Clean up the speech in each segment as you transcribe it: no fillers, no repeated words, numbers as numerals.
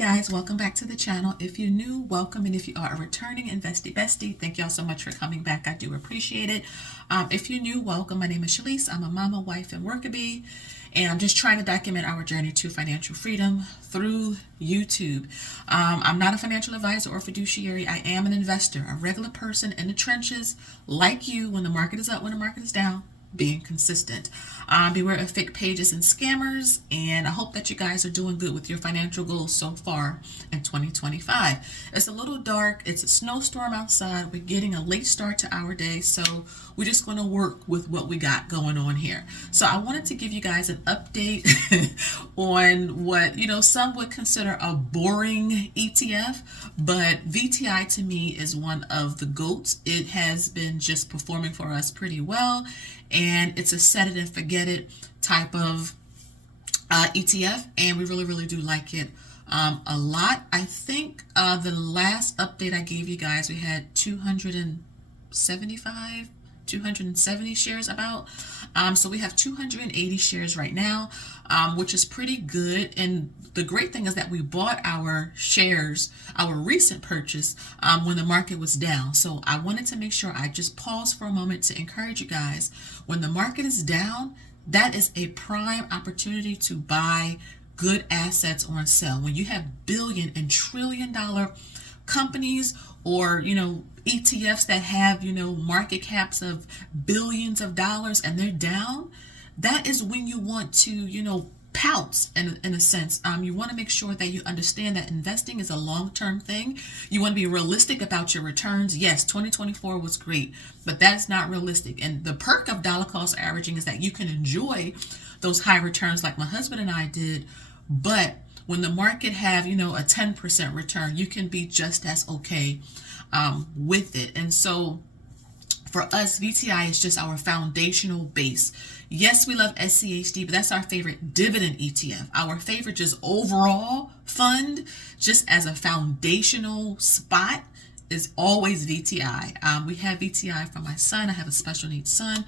guys, welcome back to the channel. If you're new, welcome, and if you are a returning investing bestie, thank y'all so much for coming back. I do appreciate it. If you're new, welcome. My name is Shalise. I'm a mama, wife, and worker bee, and I'm just trying to document our journey to financial freedom through YouTube. I'm not a financial advisor or fiduciary. I am an investor, a regular person in the trenches, like you, when the market is up, when the market is down, being consistent. Beware of fake pages and scammers, and I hope that you guys are doing good with your financial goals so far in 2025. It's a little dark, it's a snowstorm outside, we're getting a late start to our day, so we're just going to work with what we got going on here. So I wanted to give you guys an update on what, some would consider a boring ETF, but VTI to me is one of the GOATs. It has been just performing for us pretty well, and it's a set it and forget it type of ETF, and we really do like it a lot. I think the last update I gave you guys, we had 270 shares about. So we have 280 shares right now, which is pretty good. And the great thing is that we bought our shares, our recent purchase, when the market was down. So I wanted to make sure I just pause for a moment to encourage you guys. When the market is down, that is a prime opportunity to buy good assets on sale. When you have billion and trillion dollar companies, or ETFs that have market caps of billions of dollars and they're down, that is when you want to pounce in a sense. You want to make sure that you understand that investing is a long-term thing. You want to be realistic about your returns. Yes, 2024 was great, but that's not realistic. And the perk of dollar cost averaging is that you can enjoy those high returns like my husband and I did, but when the market have, a 10% return, you can be just as okay with it. And so for us, VTI is just our foundational base. Yes, we love SCHD, but that's our favorite dividend ETF. Our favorite just overall fund, just as a foundational spot, is always VTI. We have VTI for my son. I have a special needs son.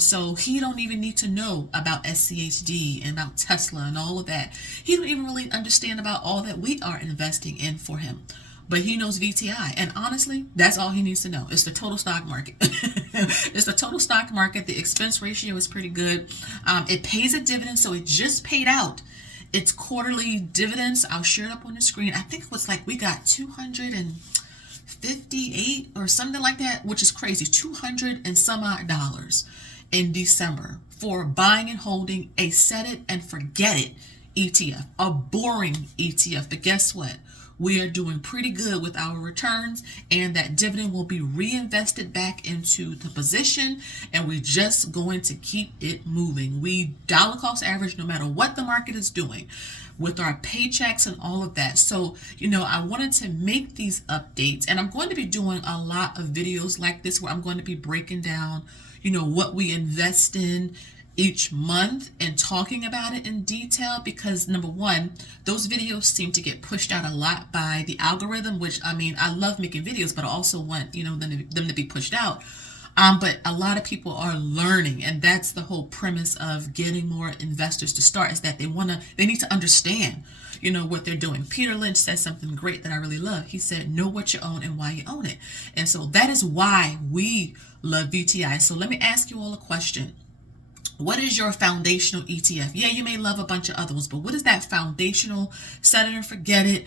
So he don't even need to know about SCHD and about Tesla and all of that. He don't even really understand about all that we are investing in for him. But he knows VTI. And honestly, that's all he needs to know. It's the total stock market. It's the total stock market. The expense ratio is pretty good. It pays a dividend, so it just paid out its quarterly dividends. I'll share it up on the screen. I think it was like we got 258 or something like that, which is crazy. 200 and some odd dollars in December for buying and holding a set it and forget it ETF, a boring ETF. But guess what? We are doing pretty good with our returns, and that dividend will be reinvested back into the position, and we're just going to keep it moving. We dollar cost average no matter what the market is doing with our paychecks and all of that. So, I wanted to make these updates, and I'm going to be doing a lot of videos like this where I'm going to be breaking down, what we invest in each month and talking about it in detail, because number one, those videos seem to get pushed out a lot by the algorithm, which I love making videos, but I also want them to be pushed out. But a lot of people are learning, and that's the whole premise of getting more investors to start, is that they need to understand what they're doing. Peter Lynch said something great that I really love. He said, know what you own and why you own it. And so that is why we love VTI. So let me ask you all a question. What is your foundational ETF? Yeah, you may love a bunch of other ones, but what is that foundational, set it and forget it,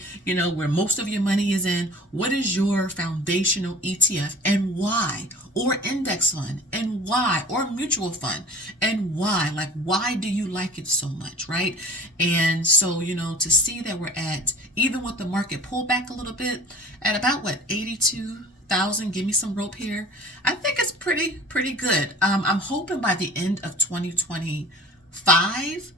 where most of your money is in? What is your foundational ETF and why? Or index fund and why? Or mutual fund and why? Like, why do you like it so much, right? And so, to see that we're at, even with the market pull back a little bit, at about 82,000, give me some rope here. I think it's pretty good. I'm hoping by the end of 2025,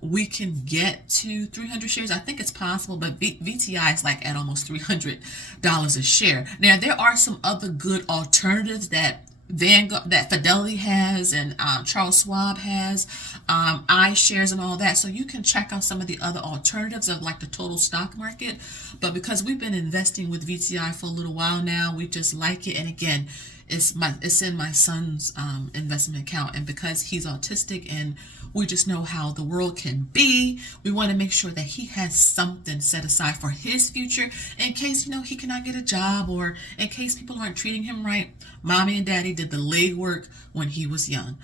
we can get to 300 shares. I think it's possible, but VTI is like at almost $300 a share. Now, there are some other good alternatives that Vanguard, that Fidelity has, and Charles Schwab has, iShares and all that. So you can check out some of the other alternatives of like the total stock market. But because we've been investing with VTI for a little while now, we just like it. And again, It's in my son's investment account, and because he's autistic and we just know how the world can be, we want to make sure that he has something set aside for his future in case he cannot get a job, or in case people aren't treating him right. Mommy and daddy did the legwork when he was young.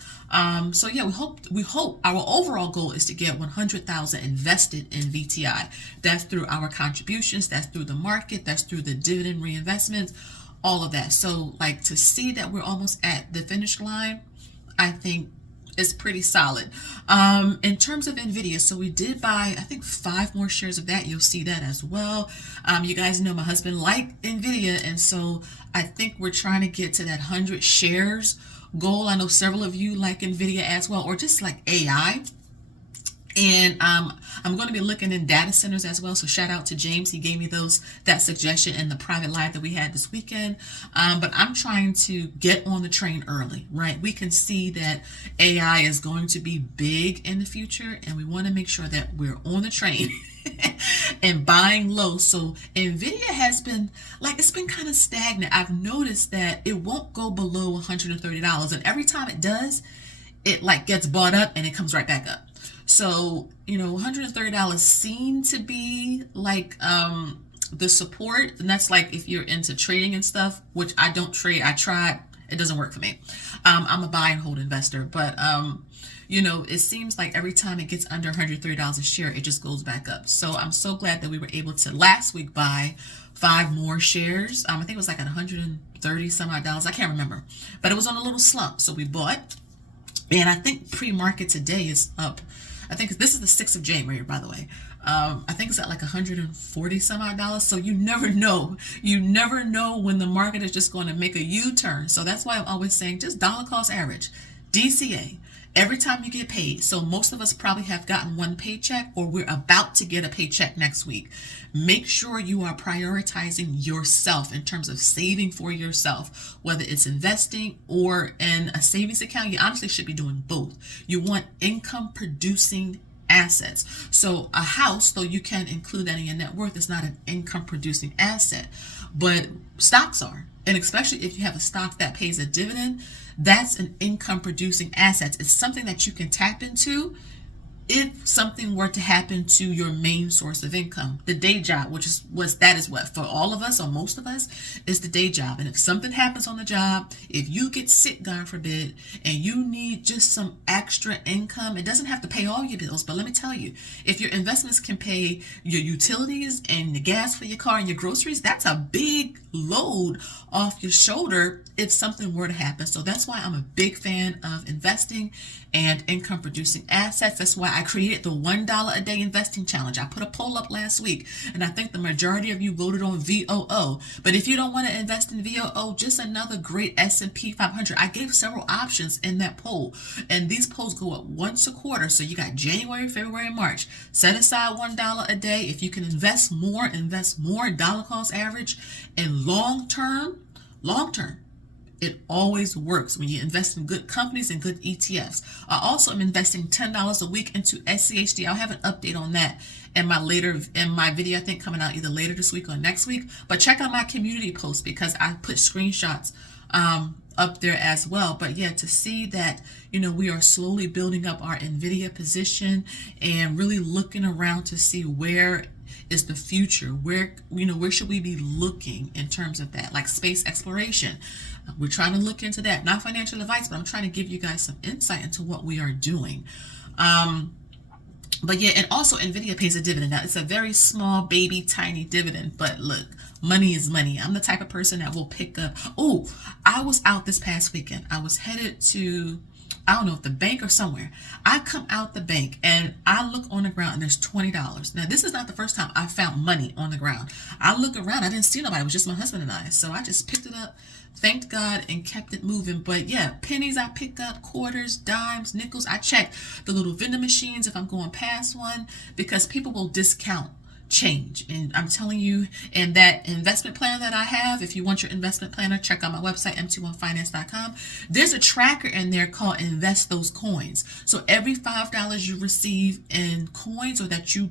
So yeah, we hope our overall goal is to get 100,000 invested in VTI. That's through our contributions, that's through the market, that's through the dividend reinvestments, all of that. So like, to see that we're almost at the finish line, I think is pretty solid. In terms of Nvidia, so we did buy, I think, 5 more shares of that. You'll see that as well. You guys know my husband liked Nvidia, and so I think we're trying to get to that 100 shares goal. I know several of you like Nvidia as well, or just like AI. And I'm going to be looking in data centers as well. So shout out to James. He gave me that suggestion in the private live that we had this weekend. But I'm trying to get on the train early, right? We can see that AI is going to be big in the future, and we want to make sure that we're on the train and buying low. So Nvidia has been it's been kind of stagnant. I've noticed that it won't go below $130, and every time it does, it gets bought up and it comes right back up. So, $130 seem to be the support. And that's if you're into trading and stuff, which I don't trade. I tried. It doesn't work for me. I'm a buy and hold investor. But, it seems like every time it gets under $130 a share, it just goes back up. So I'm so glad that we were able to last week buy 5 more shares. I think it was at 130 some odd dollars. I can't remember. But it was on a little slump. So we bought. And I think pre-market today is up. I think this is the 6th of January, by the way. I think it's at 140 some odd dollars. So you never know. You never know when the market is just going to make a U-turn. So that's why I'm always saying just dollar cost average, DCA, every time you get paid. So most of us probably have gotten one paycheck, or we're about to get a paycheck next week. Make sure you are prioritizing yourself in terms of saving for yourself, whether it's investing or in a savings account. You honestly should be doing both. You want income producing assets. So a house, though you can include that in your net worth, is not an income producing asset, but stocks are. And especially if you have a stock that pays a dividend, that's an income producing asset. It's something that you can tap into if something were to happen to your main source of income, the day job, which is what for all of us, or most of us, is the day job. And if something happens on the job, if you get sick, God forbid, and you need just some extra income, it doesn't have to pay all your bills, but let me tell you, if your investments can pay your utilities and the gas for your car and your groceries, that's a big load off your shoulder if something were to happen. So that's why I'm a big fan of investing and income producing assets. That's why I created the $1 a day investing challenge. I put a poll up last week, and I think the majority of you voted on VOO. But if you don't want to invest in VOO, just another great S&P 500. I gave several options in that poll, and these polls go up once a quarter. So you got January, February, and March. Set aside $1 a day. If you can invest more, dollar cost average, and long term, it always works when you invest in good companies and good ETFs. I also am investing $10 a week into SCHD. I'll have an update on that in my video, I think, coming out either later this week or next week. But check out my community post, because I put screenshots up there as well. But yeah, to see that, we are slowly building up our Nvidia position and really looking around to see where is the future, where should we be looking in terms of that, like space exploration. We're trying to look into that. Not financial advice, but I'm trying to give you guys some insight into what we are doing. But yeah, and also Nvidia pays a dividend. Now, it's a very small, baby, tiny dividend, but look, money is money. I'm the type of person that will pick up. Oh, I was out this past weekend. I was headed to, I don't know if the bank or somewhere. I come out the bank and I look on the ground and there's $20. Now, this is not the first time I found money on the ground. I look around, I didn't see nobody. It was just my husband and I. So I just picked it up, thanked God, and kept it moving. But yeah, pennies I pick up, quarters, dimes, nickels. I check the little vending machines if I'm going past one, because people will discount change. And I'm telling you, in that investment plan that I have, if you want your investment planner, check out my website, mt1finance.com. There's a tracker in there called Invest Those Coins. So every $5 you receive in coins, or that you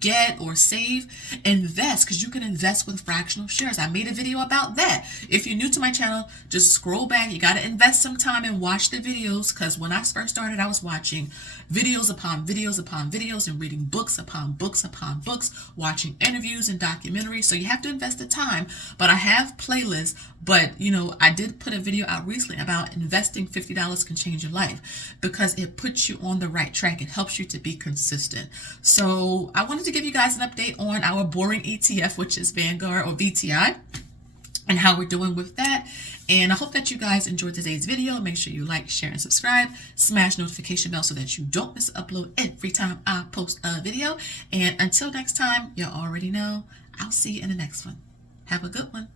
get or save, invest, because you can invest with fractional shares. I made a video about that. If you're new to my channel, just scroll back. You got to invest some time and watch the videos, because when I first started, I was watching videos upon videos upon videos and reading books upon books upon books, watching interviews and documentaries. So you have to invest the time. But I have playlists. But I did put a video out recently about investing $50 can change your life, because it puts you on the right track. It helps you to be consistent. So I wanted to give you guys an update on our boring ETF, which is Vanguard or VTI, and how we're doing with that. And I hope that you guys enjoyed today's video. Make sure you like, share, and subscribe. Smash notification bell so that you don't miss an upload every time I post a video. And until next time, you already know, I'll see you in the next one. Have a good one.